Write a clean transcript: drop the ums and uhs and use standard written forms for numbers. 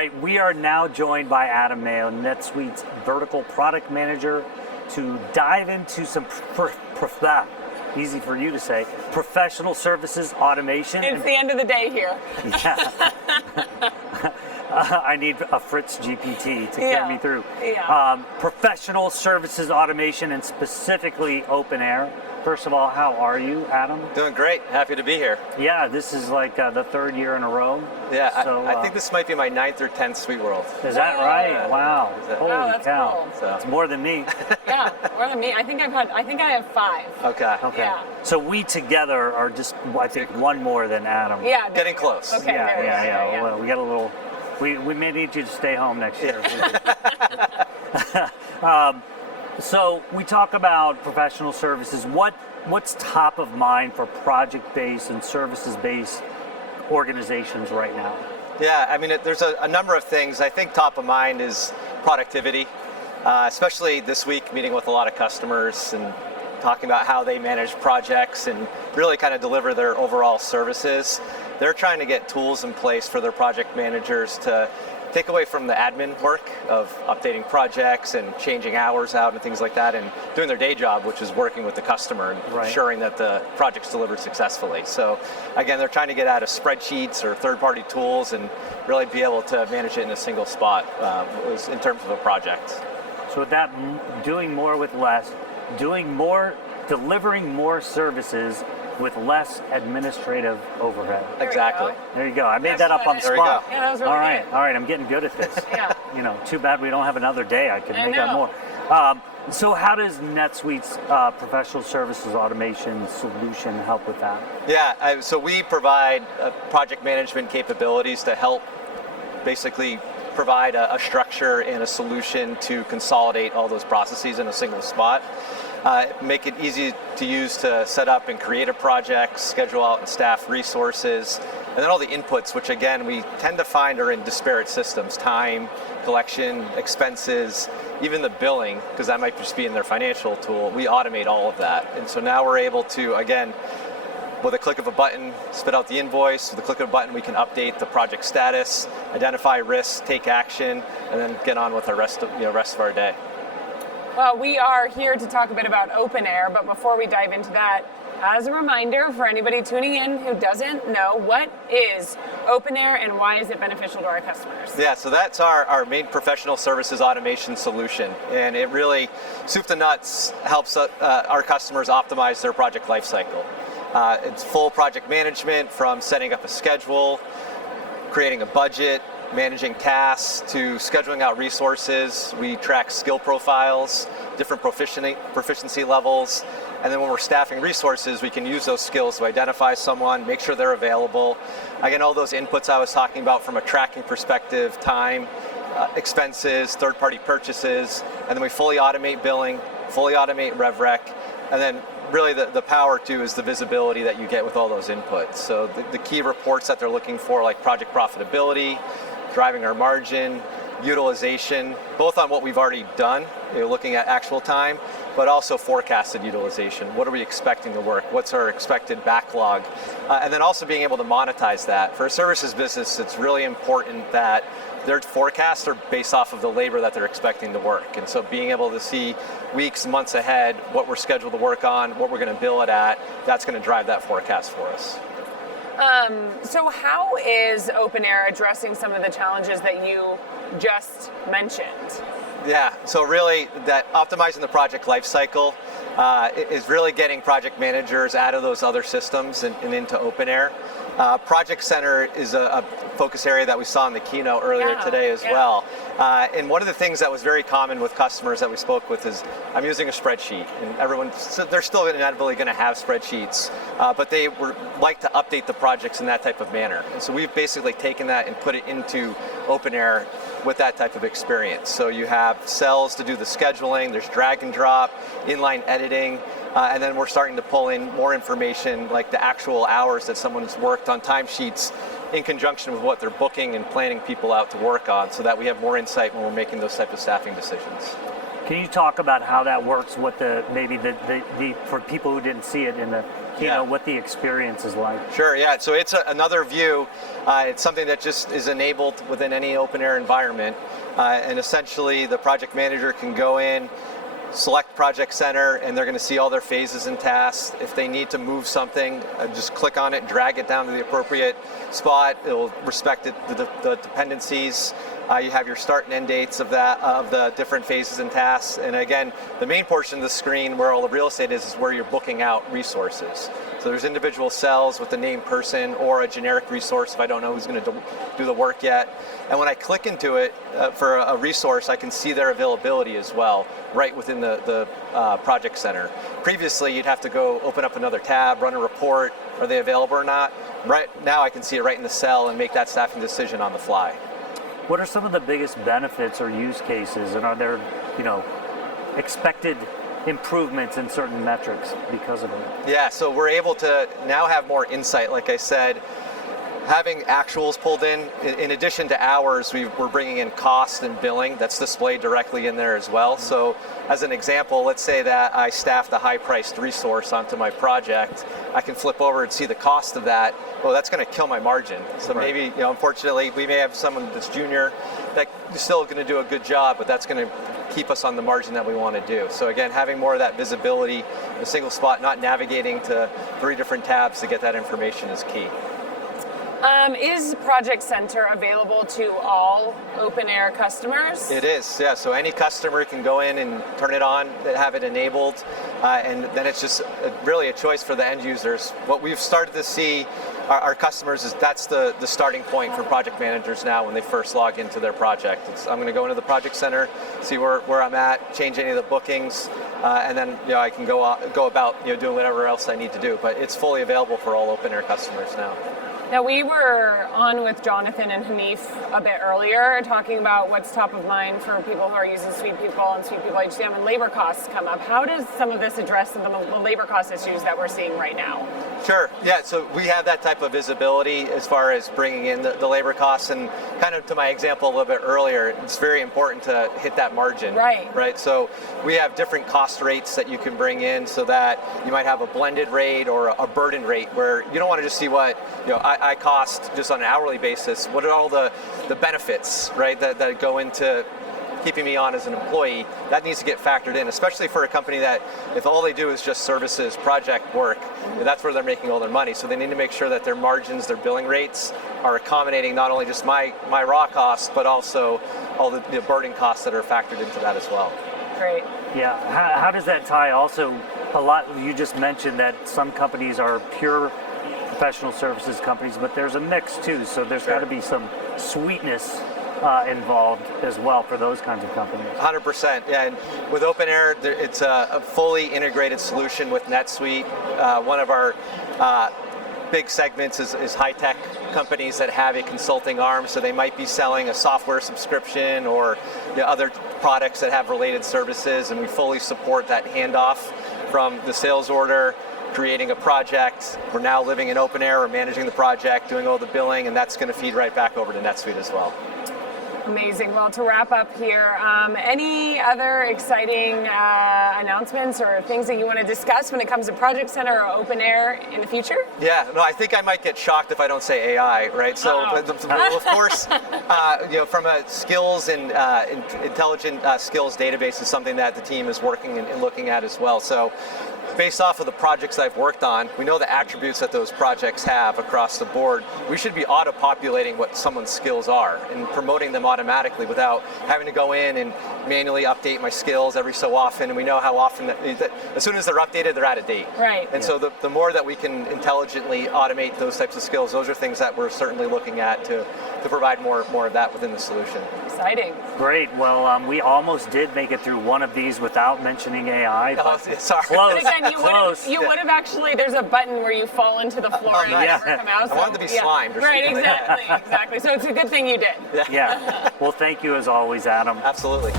right, we are now joined by Adam Mayo, NetSuite's Vertical Product Manager, to dive into some, easy for you to say, professional services automation. It's the end of the day here. Yeah. I need a Fritz GPT to carry me through. Yeah. Professional services automation and specifically OpenAir. First of all, how are you, Adam? Doing great. Happy to be here. Yeah, this is like the third year in a row. Yeah, so, I think this might be my 9th or 10th SuiteWorld. Is that right? Yeah. Wow. Holy cow. Cool. So. It's more than me. Yeah, more than me. I think I have 5. Okay. Yeah. So we together are just, I think, one more than Adam. Yeah. Getting close. Okay. Yeah. Well, we got a little. We may need you to stay home next year. So we talk about professional services. What's top of mind for project-based and services-based organizations right now? Yeah, I mean, there's a number of things. I think top of mind is productivity, especially this week, meeting with a lot of customers and talking about how they manage projects and really kind of deliver their overall services. They're trying to get tools in place for their project managers to take away from the admin work of updating projects and changing hours out and things like that, and doing their day job, which is working with the customer and ensuring that the project's delivered successfully. So again, they're trying to get out of spreadsheets or third-party tools and really be able to manage it in a single spot in terms of a project. So with that, doing more with less, delivering more services with less administrative overhead. Exactly. There you go. I made that up on the There you spot. go. Yeah, that was really good. All right. I'm getting good at this. Yeah. You know, too bad we don't have another day. I can make that more. So how does NetSuite's professional services automation solution help with that? Yeah, so we provide project management capabilities to help basically provide a structure and a solution to consolidate all those processes in a single spot. Make it easy to use to set up and create a project, schedule out and staff resources, and then all the inputs, which again we tend to find are in disparate systems: time, collection, expenses, even the billing, because that might just be in their financial tool. We automate all of that, and so now we're able to, again, with a click of a button, spit out the invoice. With a click of a button, we can update the project status, identify risks, take action, and then get on with the rest of our day. Well, we are here to talk a bit about OpenAir, but before we dive into that, as a reminder for anybody tuning in who doesn't know, what is OpenAir and why is it beneficial to our customers? Yeah, so that's our main professional services automation solution, and it really, soup to nuts, helps our customers optimize their project lifecycle. It's full project management, from setting up a schedule, creating a budget, managing tasks, to scheduling out resources. We track skill profiles, different proficiency levels, and then when we're staffing resources, we can use those skills to identify someone, make sure they're available. Again, all those inputs I was talking about from a tracking perspective: time, expenses, third-party purchases, and then we fully automate billing, fully automate RevRec, and then really the power too is the visibility that you get with all those inputs. So the key reports that they're looking for, like project profitability, driving our margin, utilization, both on what we've already done, looking at actual time, but also forecasted utilization. What are we expecting to work? What's our expected backlog? And then also being able to monetize that. For a services business, it's really important that their forecasts are based off of the labor that they're expecting to work. And so being able to see weeks, months ahead, what we're scheduled to work on, what we're going to bill it at, that's going to drive that forecast for us. So how is OpenAir addressing some of the challenges that you just mentioned? Yeah, so really that optimizing the project lifecycle is really getting project managers out of those other systems and into OpenAir. Project Center is a focus area that we saw in the keynote earlier today as well. And one of the things that was very common with customers that we spoke with is, I'm using a spreadsheet, and they're still inevitably going to have spreadsheets, but they like to update the projects in that type of manner. And so we've basically taken that and put it into OpenAir with that type of experience. So you have cells to do the scheduling, there's drag and drop, inline editing, and then we're starting to pull in more information like the actual hours that someone's worked on timesheets in conjunction with what they're booking and planning people out to work on, so that we have more insight when we're making those types of staffing decisions. Can you talk about how that works? What the for people who didn't see it in the what the experience is like? Sure, yeah. So it's another view. It's something that just is enabled within any OpenAir environment, and essentially the project manager can go in, select Project Center, and they're going to see all their phases and tasks. If they need to move something, just click on it, drag it down to the appropriate spot. It will respect the dependencies. You have your start and end dates of the different phases and tasks. And again, the main portion of the screen where all the real estate is where you're booking out resources. So there's individual cells with the named person or a generic resource if I don't know who's going to do the work yet. And when I click into it for a resource, I can see their availability as well, right within the Project Center. Previously, you'd have to go open up another tab, run a report, are they available or not? Right now, I can see it right in the cell and make that staffing decision on the fly. What are some of the biggest benefits or use cases, and are there, expected improvements in certain metrics because of it? Yeah, so we're able to now have more insight. Like I said, having actuals pulled in addition to hours, we're bringing in cost and billing that's displayed directly in there as well. So as an example, let's say that I staffed a high-priced resource onto my project. I can flip over and see the cost of that. Well, that's going to kill my margin. So right. Maybe, unfortunately, we may have someone that's junior that is still going to do a good job, but that's going to keep us on the margin that we want to do. So again, having more of that visibility in a single spot, not navigating to 3 different tabs to get that information is key. Is Project Center available to all OpenAir customers? It is, yeah. So any customer can go in and turn it on, have it enabled, and then it's just really a choice for the end users. What we've started to see our customers is that's the starting point for project managers now when they first log into their project. I'm going to go into the Project Center, see where I'm at, change any of the bookings, and then I can go about doing whatever else I need to do. But it's fully available for all OpenAir customers now. Now, we were on with Jonathan and Hanif a bit earlier talking about what's top of mind for people who are using SuitePeople and SuitePeople HCM, and labor costs come up. How does some of this address some of the labor cost issues that we're seeing right now? Sure, yeah, so we have that type of visibility as far as bringing in the labor costs, and kind of to my example a little bit earlier, it's very important to hit that margin. Right, so we have different cost rates that you can bring in so that you might have a blended rate or a burden rate where you don't want to just see what I cost just on an hourly basis. What are all the benefits, right, that go into keeping me on as an employee? That needs to get factored in, especially for a company that if all they do is just services, project work, that's where they're making all their money. So they need to make sure that their margins, their billing rates are accommodating not only just my raw costs, but also all the burden costs that are factored into that as well. Great. Yeah, how does that tie also a lot? You just mentioned that some companies are pure professional services companies, but there's a mix too, so there's got to be some sweetness involved as well for those kinds of companies. 100%, yeah. And with OpenAir, it's a fully integrated solution with NetSuite. One of our big segments is high-tech companies that have a consulting arm, so they might be selling a software subscription or other products that have related services, and we fully support that handoff from the sales order, creating a project. We're now living in OpenAir, we're managing the project, doing all the billing, and that's going to feed right back over to NetSuite as well. Amazing. Well, to wrap up here, any other exciting announcements or things that you want to discuss when it comes to Project Center or OpenAir in the future? Yeah, no, I think I might get shocked if I don't say AI, right? So, of course, from a skills and intelligent skills database is something that the team is working and looking at as well. So, based off of the projects I've worked on, we know the attributes that those projects have across the board. We should be auto-populating what someone's skills are and promoting them automatically without having to go in and manually update my skills every so often. And we know how often, as soon as they're updated, they're out of date. Right. And so the more that we can intelligently automate those types of skills, those are things that we're certainly looking at to provide more of that within the solution. Exciting. Great. Well, we almost did make it through one of these without mentioning AI. Oh, sorry. Close. But again, you would have actually, there's a button where you fall into the floor and never come out. So, I wanted to be slimed or right, something exactly, like that. exactly. So it's a good thing you did. Yeah. Well, thank you as always, Adam. Absolutely.